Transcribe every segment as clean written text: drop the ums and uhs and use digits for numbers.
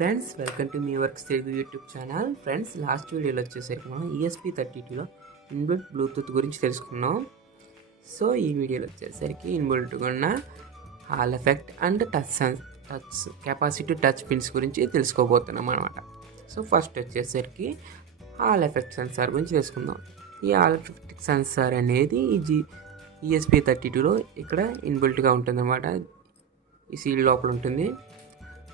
Friends, welcome to meworkstelugu YouTube channel. Friends, last వీడియోలో వచ్చేసరికి మనం ESP32లో ఇన్బిల్ట్ బ్లూటూత్ గురించి తెలుసుకున్నాం. సో ఈ వీడియోలో వచ్చేసరికి ఇన్బిల్ట్గా ఉన్న hall effect and touch capacity touch pins గురించి తెలుసుకోబోతున్నాం అనమాట. సో ఫస్ట్ వచ్చేసరికి హాల్ ఎఫెక్ట్ సెన్సార్ గురించి తెలుసుకుందాం. ఈ హాల్ ఎఫెక్ట్ సెన్సార్ అనేది ESP32లో ఇక్కడ ఇన్బిల్ట్గా ఉంటుంది అనమాట. ఈ సీల్ లోపల ఉంటుంది.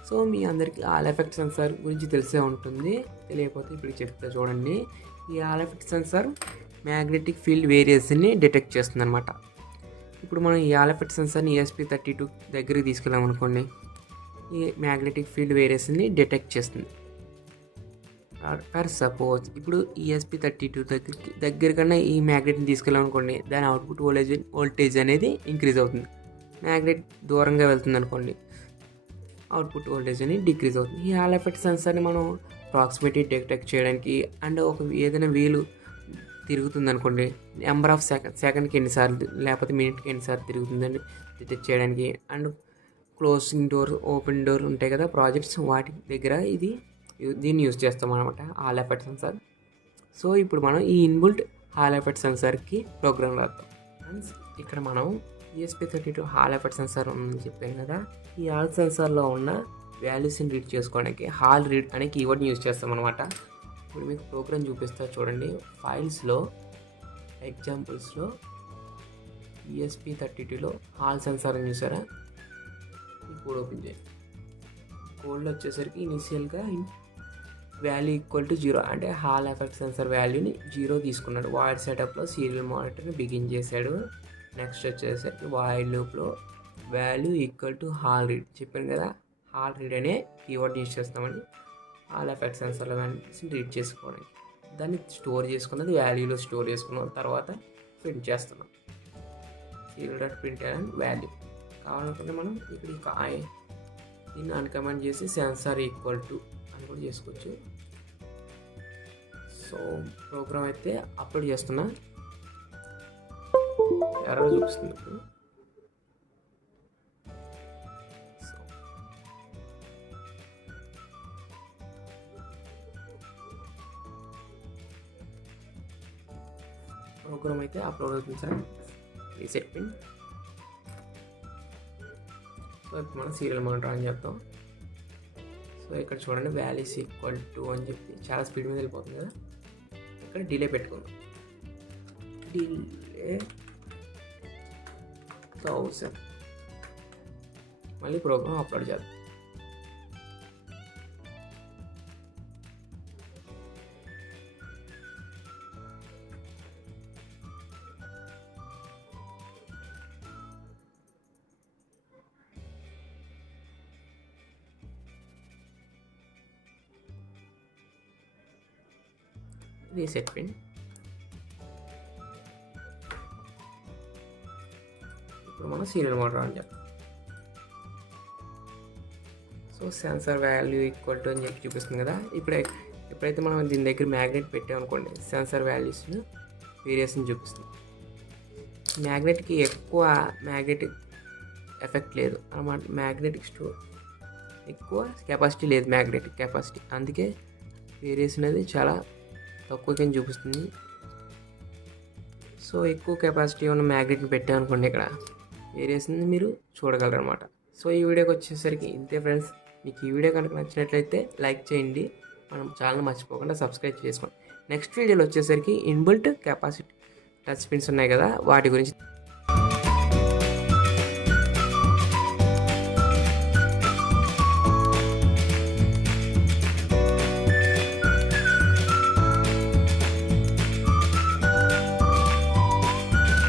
సో మీ అందరికీ హాల్ ఎఫెక్ట్ సెన్సార్ గురించి తెలిసే ఉంటుంది. తెలియకపోతే ఇప్పుడు చెప్తా చూడండి. ఈ hall effect sensor magnetic field వేరియేషన్ని డిటెక్ట్ చేస్తుంది అనమాట. ఇప్పుడు మనం ఈ హాల్ ఎఫెక్ట్ సెన్సార్ని ESP32 దగ్గరికి తీసుకెళ్ళామనుకోండి, ఈ మ్యాగ్నెటిక్ ఫీల్డ్ వేరియేషన్ని డిటెక్ట్ చేస్తుంది. ఫర్ సపోజ్ ఇప్పుడు ESP32 దగ్గర కన్నా ఈ మ్యాగ్నెట్ని తీసుకెళ్ళామనుకోండి, దాని అవుట్పుట్ వోల్టేజ్ అనేది ఇంక్రీజ్ అవుతుంది. మ్యాగ్నెట్ దూరంగా వెళ్తుంది అనుకోండి, అవుట్పుట్ వోల్టేజ్ అని డిక్రీజ్ అవుతుంది. ఈ హాల్ ఎఫెక్ట్ సెన్సార్ని మనం ప్రాక్సిమిటీ డిటెక్ట్ చేయడానికి అండ్ ఏదైనా వీలు తిరుగుతుంది అనుకోండి, నెంబర్ ఆఫ్ సెకండ్కి ఎన్నిసార్లు లేకపోతే మినిట్కి ఎన్నిసార్లు తిరుగుతుందని డిటెక్ట్ చేయడానికి, and closing door, open door ఉంటాయి కదా ప్రాజెక్ట్స్, వాటి దగ్గర దీన్ని యూజ్ చేస్తాం అనమాట హాల్ ఎఫెక్ట్ సెన్సార్. సో ఇప్పుడు మనం ఈ ఇన్బుల్ట్ హాల్ ఎఫెక్ట్ సెన్సార్కి ప్రోగ్రామ్ రాద్దాం. ఫ్రెండ్స్, ఇక్కడ మనం ESP32 హాల్ ఎఫెక్ట్ సెన్సార్ ఉందని చెప్పాను కదా. ఈ హాల్ సెన్సార్లో ఉన్న వాల్యూస్ని రీడ్ చేసుకోవడానికి హాల్ రీడ్ అనే కీవర్డ్ని యూజ్ చేస్తాం అనమాట. ఇప్పుడు మీకు ప్రోగ్రామ్ చూపిస్తా చూడండి. ఫైల్స్లో ఎగ్జాంపుల్స్లో ESP32లో హాల్ సెన్సార్ అని చూసారా, ఈ కోడ్ ఓపెన్ చేయండి. కోడ్లో వచ్చేసరికి ఇనిషియల్గా వాల్యూ ఈక్వల్ టు 0 అంటే హాల్ ఎఫెక్ట్ సెన్సార్ వాల్యూని 0 తీసుకున్నాడు. వాయిడ్ సెటప్లో సీరియల్ మానిటర్ని బిగిన్ చేశాడు. నెక్స్ట్ వచ్చేసరికి వాయిడ్ లూప్లో value equal to hall read చెప్పాను కదా, హాల్ రీడ్ అనే కీవర్డ్ యూజ్ చేస్తామని హాల్ ఎఫెక్ట్ సెన్సార్లో వాల్యూస్ని రీడ్ చేసుకోవడానికి. దాన్ని స్టోర్ చేసుకున్నది వాల్యూలో స్టోర్ చేసుకున్న తర్వాత ప్రింట్ చేస్తున్నాం. Serial dot print and value కావాలనుకుంటే మనం ఇక్కడ దీన్ని అన్కమెంట్ చేసి సెన్సార్ ఈక్వల్ టు అని కూడా చేసుకోవచ్చు. సో ప్రోగ్రామ్ అయితే అప్లోడ్ చేస్తున్నా, ఎర్రర్ చూపిస్తుంది. ప్రోగ్రామ్ అయితే అప్లోడ్ అవుతుంది సార్. Reset pin. సో ఇప్పుడు మనం సీరియల్ మానిటర్ అని చెప్తాం. సో ఇక్కడ చూడండి, వాల్యూస్ ఈక్వల్ టు అని చెప్పి చాలా స్పీడ్ మీద వెళ్ళిపోతుంది కదా. ఇక్కడ డిలే పెట్టుకుందాం. డిలే 1000. మళ్ళీ ప్రోగ్రామ్ అప్లోడ్ చేద్దాం. Reset pin. ఇప్పుడు మనం సీరియల్ మోడల్ అని చెప్తాం. So sensor value equal to అని చెప్పి చూపిస్తుంది కదా. ఎప్పుడైతే మనం దీని దగ్గర మ్యాగ్నెట్ పెట్టామనుకోండి, సెన్సార్ వాల్యూస్ వేరియేషన్ చూపిస్తుంది. మ్యాగ్నెట్కి ఎక్కువ మ్యాగ్నెటిక్ ఎఫెక్ట్ లేదు అన్నమాట. మ్యాగ్నెటిక్ ఎక్కువ కెపాసిటీ లేదు, మ్యాగ్నెటిక్ కెపాసిటీ. అందుకే వేరియేషన్ అనేది చాలా తక్కువ కింద చూపిస్తుంది. సో ఎక్కువ కెపాసిటీ ఉన్న మ్యాగ్నెట్ని పెట్టామనుకోండి, ఇక్కడ వేరియేషన్ మీరు చూడగలరు అనమాట. సో ఈ వీడియోకి వచ్చేసరికి ఇంతే ఫ్రెండ్స్. మీకు ఈ వీడియో కనుక నచ్చినట్లయితే లైక్ చేయండి. మనం ఛానల్ మర్చిపోకుండా సబ్స్క్రైబ్ చేసుకోండి. నెక్స్ట్ వీడియోలో వచ్చేసరికి ఇన్బిల్ట్ కెపాసిటీ టచ్ పిన్స్ ఉన్నాయి కదా, వాటి గురించి